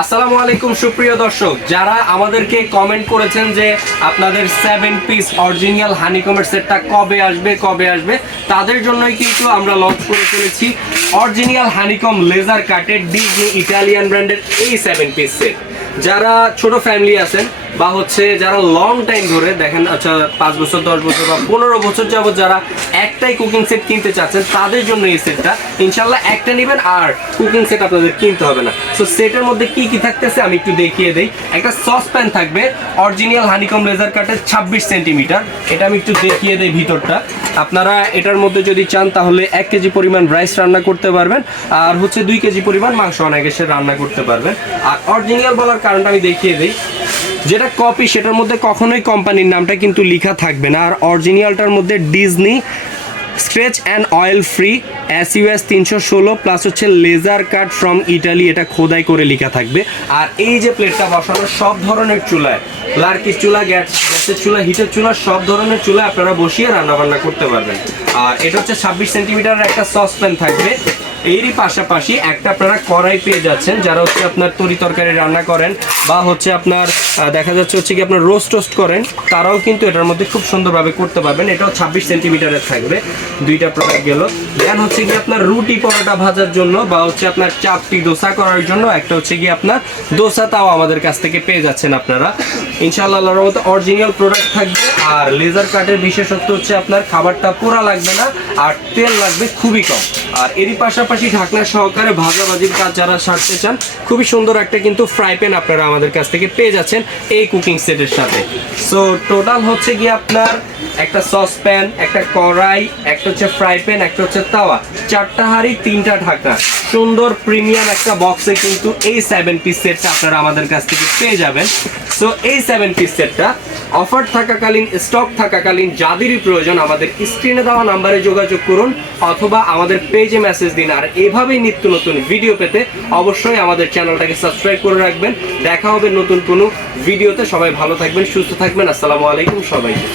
আসসালামু আলাইকুম সুপ্রিয় দর্শক, যারা আমাদেরকে কমেন্ট করেছেন যে আপনাদের 7 পিস অরিজিনাল হানিকমের সেটটা কবে আসবে তাদের জন্যই কিন্তু আমরা লঞ্চ করে ফেলেছি অরিজিনাল হানিকম লেজার কাটের ডিজনি ইটালিয়ান ব্র্যান্ডের এই 7 পিস সেট। যারা ছোট ফ্যামিলি আছেন বা হচ্ছে যারা লং টাইম ধরে দেখেন, আচ্ছা 5 বছর 10 বছর বা 15 বছর যাবত যারা একটাই কুকিং সেট কিনতে চাচ্ছেন তাদের জন্য এই সেটটা ইনশাল্লাহ একটা নেবেন আর কুকিং সেট আপনাদের কিনতে হবে না। সো সেটের মধ্যে কি কি থাকতেছে আমি একটু দেখিয়ে দেই। একটা সস প্যান থাকবে অরিজিনাল হানিকম লেজার কাটের 26 সেন্টিমিটার, এটা আমি একটু দেখিয়ে দেই ভিতরটা। আপনারা এটার মধ্যে যদি চান তাহলে 1 কেজি পরিমাণ রাইস রান্না করতে পারবেন আর হচ্ছে 2 কেজি পরিমাণ মাংস অনায়াসে রান্না করতে পারবেন। আর অরিজিনাল বলার কারণটা আমি দেখিয়ে দিই, যেটা কপি সেটার মধ্যে কখনোই কোম্পানির নামটা কিন্তু লেখা থাকবে না, আর অরিজিনালটার মধ্যে Disney scratch and oil free SUS 316 plus হচ্ছে লেজার কাট ফ্রম ইটালি এটা খোদাই করে লেখা থাকবে। আর এই যে প্লেটটা বসানো সব ধরনের চুলায়, লার্কির চুলা, গ্যাসের চুলা, হিটের চুলা, সব ধরনের চুলা আপনারা বসিয়ে রান্না বান্না করতে পারবেন। আর এটা হচ্ছে 26 সেন্টিমিটারের একটা সসপ্যান থাকবে। এরই পাশাপাশি একটা আপনারা কড়াই পেয়ে যাচ্ছেন, যারা হচ্ছে আপনার তরি তরকারি রান্না করেন বা হচ্ছে আপনার দেখা যাচ্ছে হচ্ছে কি আপনার রোস্ট টোস্ট করেন, তারাও কিন্তু এটার মধ্যে খুব সুন্দরভাবে করতে পারবেন। এটাও 26 সেন্টিমিটারের থাকবে। দুইটা প্রোডাক্ট গেল। দেন হচ্ছে কি আপনার রুটি পরোটা ভাজার জন্য বা হচ্ছে আপনার চাপটি দোসা করার জন্য একটা হচ্ছে কি আপনার দোসা তাও আমাদের কাছ থেকে পেয়ে যাচ্ছেন আপনারা ইনশাআল্লাহ। আল্লাহর মতো অরিজিনাল প্রোডাক্ট থাকবে। আর লেজার কাটের বিশেষত্ব হচ্ছে আপনার খাবারটা পোড়া লাগবে না আর তেল লাগবে খুবই কম। আর এরই পাশাপাশি ঢাকনা সহকারে ভাজাভাজির কাজ যারা সারতে চান খুবই সুন্দর একটা কিন্তু ফ্রাই প্যান আপনারা আমাদের কাছ থেকে পেয়ে যাচ্ছেন এই কুকিং সেটের সাথে। সো টোটাল হচ্ছে গিয়ে আপনার একটা সস প্যান, একটা কড়াই, একটা হচ্ছে ফ্রাই প্যান, একটা হচ্ছে তাওয়া, 4টা হাঁড়ি, 3টা ঢাকনা, সুন্দর প্রিমিয়াম একটা বক্সে কিন্তু এই 7 পিস সেটটা আপনারা আমাদের কাছ থেকে পেয়ে যাবেন। সো এই 7 পিস সেটটা অফার থাকাকালীন, স্টক থাকাকালীন যাদেরই প্রয়োজন আমাদের স্ক্রিনে দেওয়া নাম্বারে যোগাযোগ করুন অথবা আমাদের পেজে মেসেজ দিন। আর এভাবেই নিত্য নতুন ভিডিও পেতে অবশ্যই আমাদের চ্যানেলটাকে সাবস্ক্রাইব করে রাখবেন। দেখা হবে নতুন কোনো ভিডিওতে। সবাই ভালো থাকবেন, সুস্থ থাকবেন। আসসালামু আলাইকুম সবাইকে।